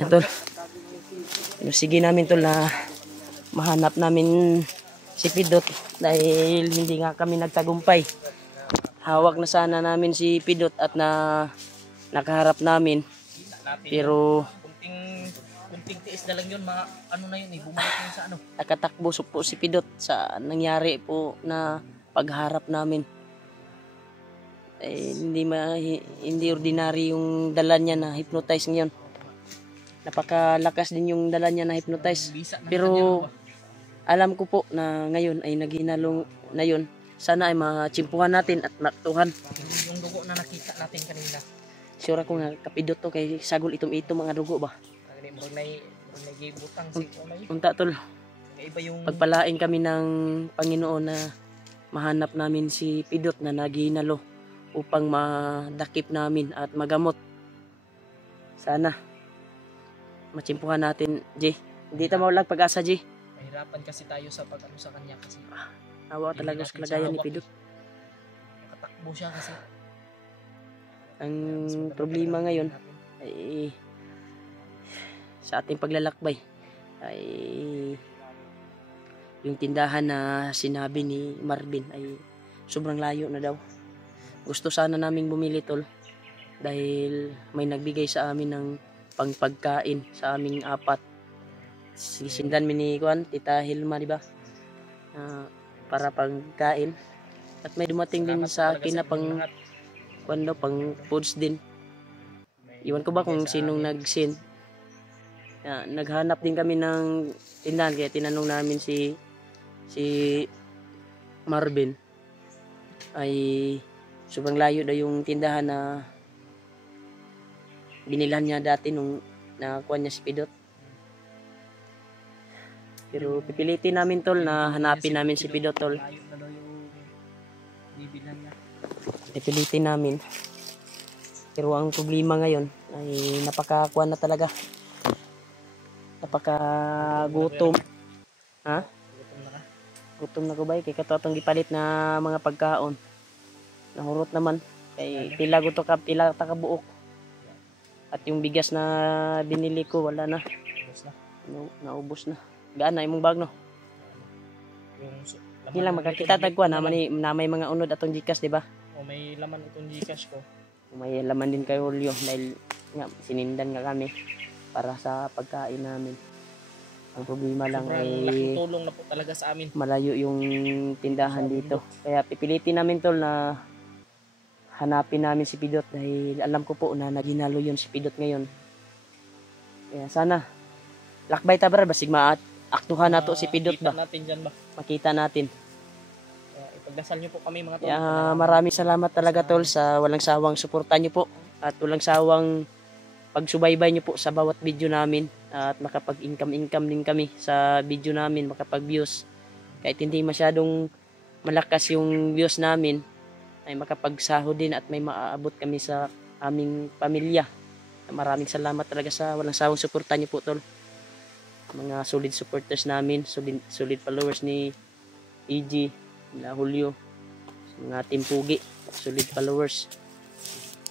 Yan tol. Sige namin tol na mahanap namin si Pidot dahil hindi nga kami nagtagumpay. Hawak na sana namin si Pidot at nakaharap namin. Pero kunting tiis na lang yun, ano na yun, bumalik yun sa ano. Nakatakbo po si Pidot sa nangyari po na pagharap namin. Hindi ordinary yung dala niya na hypnotize ngayon. Napakalakas din yung dala niya na hypnotize. Pero alam ko po na ngayon ay naghinalo na yun. Sana ay machimpuhan natin at maktuhan. Yung dugo na nakita natin kanina. Sure ako nga kapidot to kay sagol itom-itom mga dugo ba? Unta tol. Pagpalain kami ng Panginoon na mahanap namin si Pidot na naghinalo upang madakip namin at magamot. Sana machimpuhan natin, G. Hindi tayo maulag pag-asa, G. Mahirapan kasi tayo sa pag-ano sa kanya kasi. Hawa talaga sa kalagayan ni Pidot. Nakatakbo siya kasi. Ang problema ngayon ay sa ating paglalakbay ay yung tindahan na sinabi ni Marvin ay sobrang layo na daw. Gusto sana naming bumili tol dahil may nagbigay sa amin ng pagkain sa aming apat. Sisindan mi ni Tita Hilma, di ba? Para pagkain. At may dumating din sa akin na pang foods din. Iwan ko ba kung sinong nag-send. Naghanap din kami ng tindahan kaya tinanong namin si Marvin ay sobrang layo daw yung tindahan na binilhan niya dati nung nakuha niya si Pidot. Pero pipilitin namin tol na hanapin namin si Pidot tol. Pipilitin namin. Pero ang problema ngayon ay napakakuha na talaga. Napakagutom. Ha? Gutom na ko ba? Kaya katotong gipalit na mga pagkaon. Nahurot naman. Kay pila takabuok. At yung bigas na binili ko, wala na. Naubos na. Gaan na, imong bag no? Hindi lang makakita tagwa na may mga unod atong Gcash, di ba? O may laman itong Gcash ko. May laman din kay Julio dahil nga, sinindan nga kami para sa pagkain namin. Ang problema lang ay laking tulong na po talaga sa amin. Malayo yung tindahan dito. Kaya pipilitin namin tol na hanapin namin si Pidot dahil alam ko po na naghinalo yun si Pidot ngayon. Kaya sana lakbay ta bra basig maaktuhan nato si Pidot ba. Natin dyan ba? Makita natin. Kaya ipagdasal niyo po kami mga tol. Maraming salamat talaga tol sa walang sawang suporta niyo po at walang sawang pagsubaybay niyo po sa bawat video namin at makapag-income din kami sa video namin, makapag-views. Kahit hindi masyadong malakas yung views namin ay makapagsahod din at may maaabot kami sa aming pamilya. Maraming salamat talaga sa walang sawang suporta niyo po tol. Mga solid supporters namin, solid followers ni EG, na Julio, mga Team Pugi, solid followers.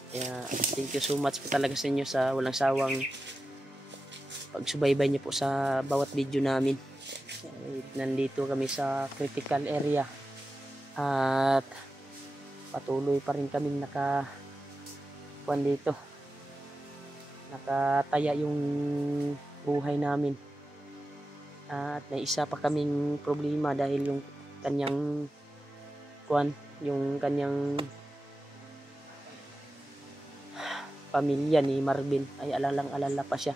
Kaya thank you so much po talaga sa inyo sa walang sawang pagsubaybay niyo po sa bawat video namin. Nandito kami sa critical area at patuloy pa rin kaming nakataya yung buhay namin at may isa pa kaming problema dahil yung kanyang pamilya ni Marvin ay alalang-alala pa siya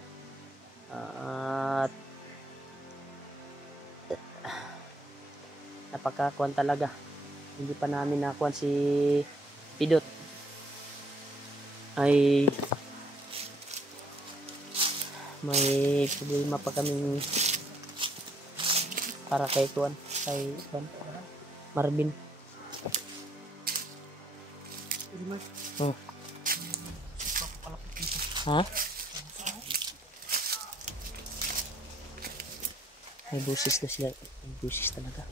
at napakakuan talaga. Hindi pa namin nakuha si Pidot. ay may problema pa kaming para kay Marvin. Oh. Ha? May busis na sila. May busis talaga.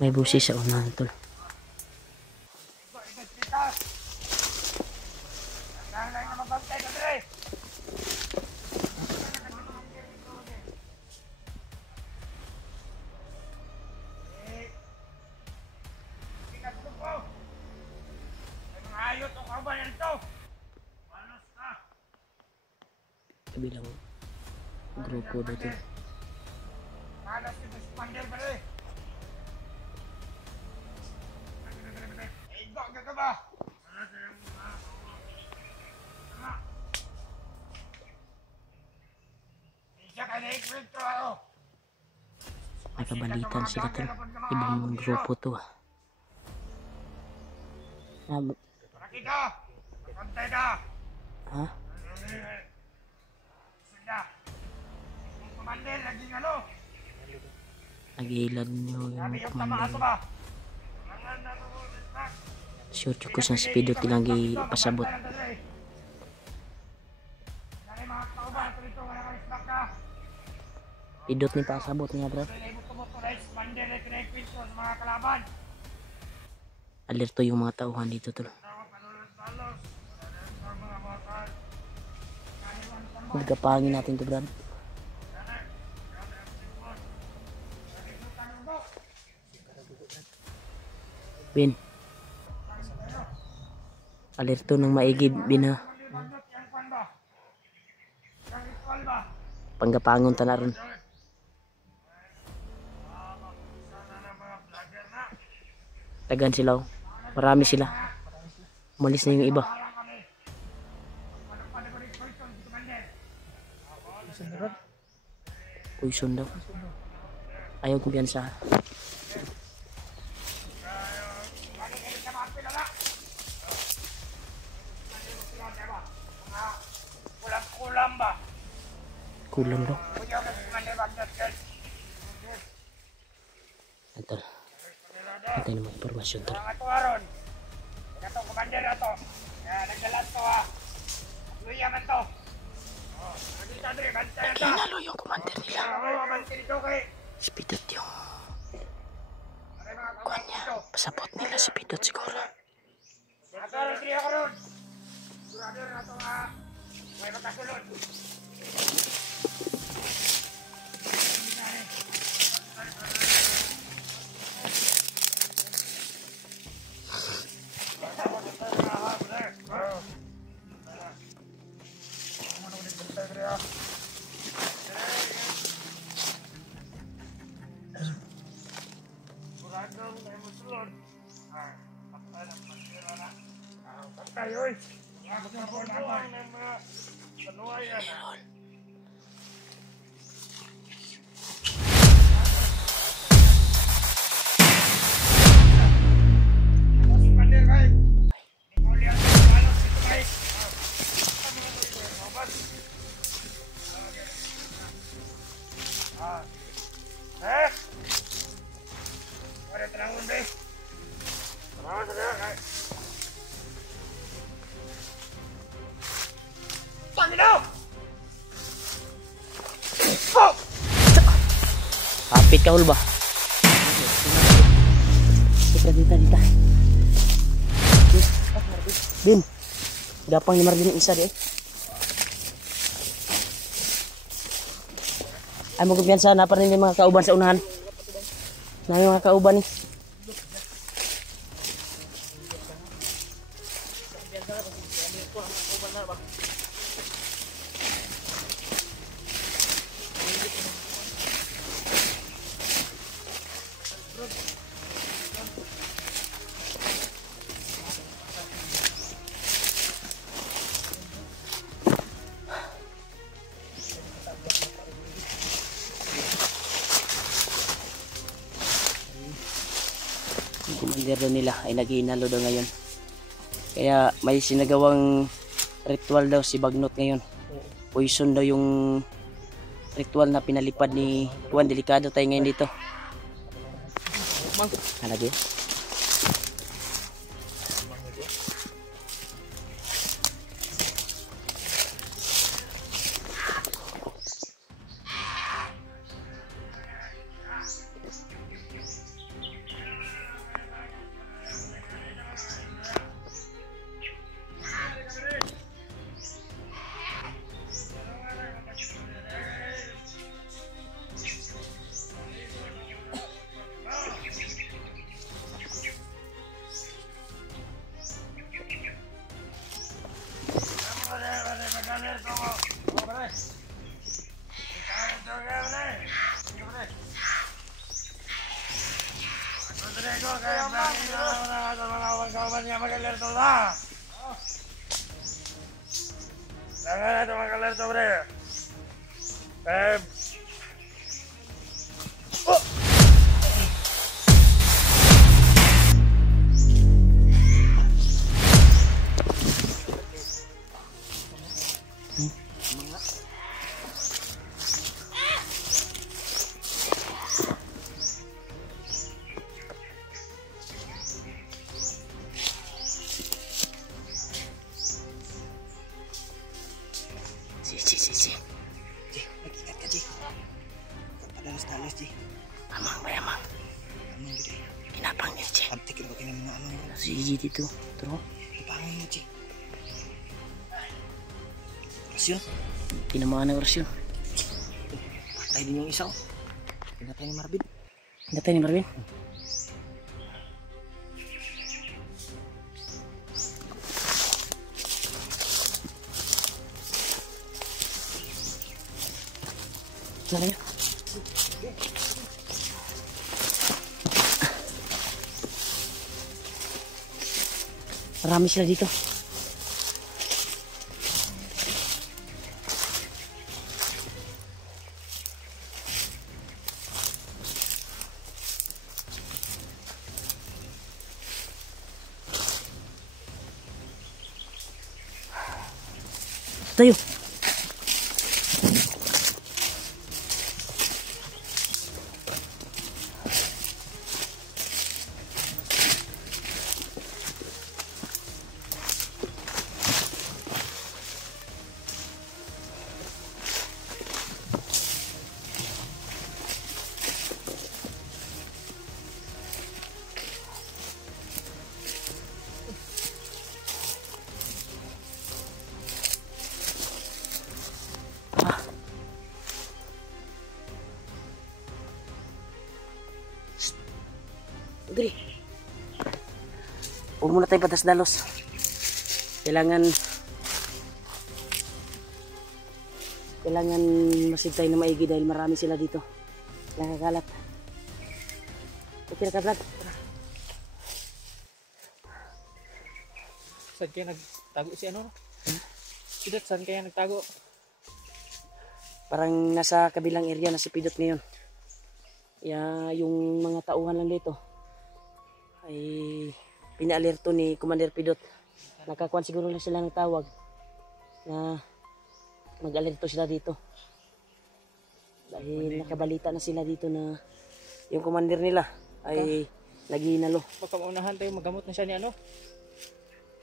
May busis sa unahan tol. Kabilang grupo dito. Nakabalitan sila tol. Ibang grupo to. Ha? Nag-ilan nyo yung commander. Sure ko sa speedo tilang ipasabot. Pidot ni pasabot niya bro. Alerto yung mga tauhan dito tol. Magkapangin natin to Brad. Bin. Alerto ng maigid bina. Panggapangon tanaron. Tagan sila. Marami sila. Umalis na yung iba. Poison daw. Ayaw kumpiyansa. Kulang daw. Ito. Ito yung mga informasyon to. Ito commander ito. Nagdalas to ha. Luya man to. Nakinalo yung commander nila. Spidot yung kanya. Pasabot nila si Spidot siguro. May makasulod. Kapit ka hulba. Dita. Bin. Gapang ni Marvin yung isa di eh. Ay mo kumpiyansa na pa rin yung mga kauban sa unahan. Na yung mga kauban eh. Yung commander daw nila ay naghihinalo daw ngayon. Kaya may sinagawang ritual daw si Bagnot ngayon. Poison daw yung ritual na pinalipad ni Juan. Delikado tayo ngayon dito. Halagi. Si. Mag-ingat ka, Ji. Padalas-dalas, Ji. Amang ba amang? Amang gede. Pinapang niya, Ji. Abtik na ba kayo ng mga amang? Si Ji dito. Turo. Ipangin mo, Ji. Orasyon. Tinamaan ng orasyon. Patay din yung isa, oh. Pinatay ni Marvin. Pinatay ni Marvin? Sana yun. Marami sila dito. Tayo. Dali. Huwag muna tayo patas-dalos. Kailangan masid tayo na maigi dahil marami sila dito. Nakakalat. Okay na ka, Vlad. Saan kaya nagtago si ano? Pidot, saan kaya nagtago? Parang nasa kabilang area na si Pidot ngayon. Kaya yung mga tauhan lang dito ay pinaalerto ni Commander Pidot. Nakakuan siguro na sila ng tawag na mag-alerto sila dito. Dahil nakabalita na sila dito na yung commander nila ay naghihinalo. Baka maunahan tayo, magamot na siya ni ano?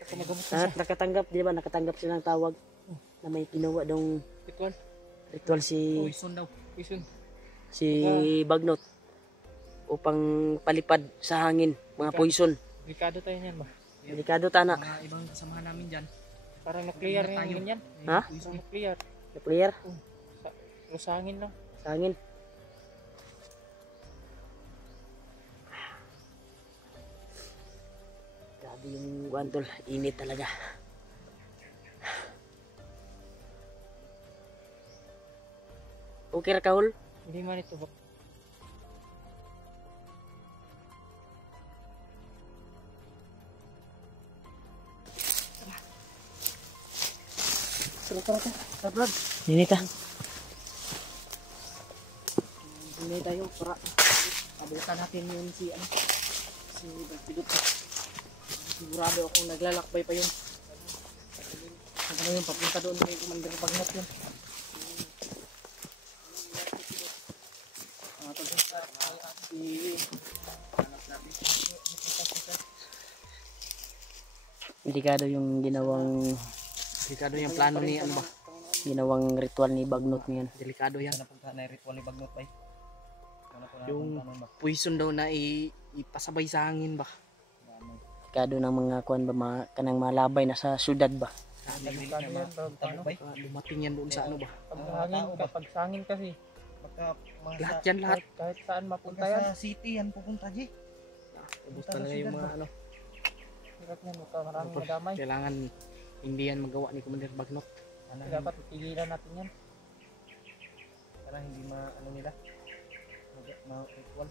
Baka magamot na siya. At nakatanggap, di ba? Nakatanggap sila ng tawag na may ginawa daw ritual si Poison daw. Poison. si Bagnot upang palipad sa hangin, mga poison. Delikado tayo niyan ba? Delikado tana. Mga ibang kasamahan namin dyan. Parang nuclear yung ganyan. Ha? Parang nuclear. Nuclear? Pero sa hangin lang. Sa hangin. Grabe yung guantol, init talaga. Okay ra kahol? Hindi man ito ba? Brad. Init ah. Hindi tayo para abutan natin yun si Si Pidot. Sigurado akong naglalakbay pa yun. Ano yun, papunta doon kay Commander Bagnot yun. Delikado yung Delikado yung plano ni ano ba? ginawang ritual ni Bagnot ngayon. Delikado yan. Ano pagka na ritual ni Bagnot ba? Yung poison daw na ipasabay sa hangin ba? Delikado ng mga kuan ba, kanang malabay na sa syudad ba. Dumating yan doon sa ano ba? Pag sangin kasi. Lahat yan, lahat. Kahit saan mapunta yan. Sa city yan pupunta, G. Ubus talaga yung mga ano. Hirap yan, maraming madamay. Kailangan hindi yan magawa ni Commander Bagnot. Dapat pigilan natin yan. Para hindi ano nila. Ritual.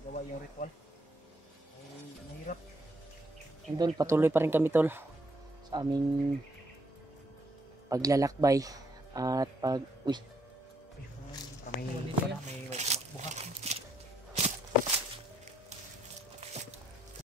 Magawa yung ritual. Ay, mahirap. And tol, patuloy pa rin kami tol sa aming paglalakbay at May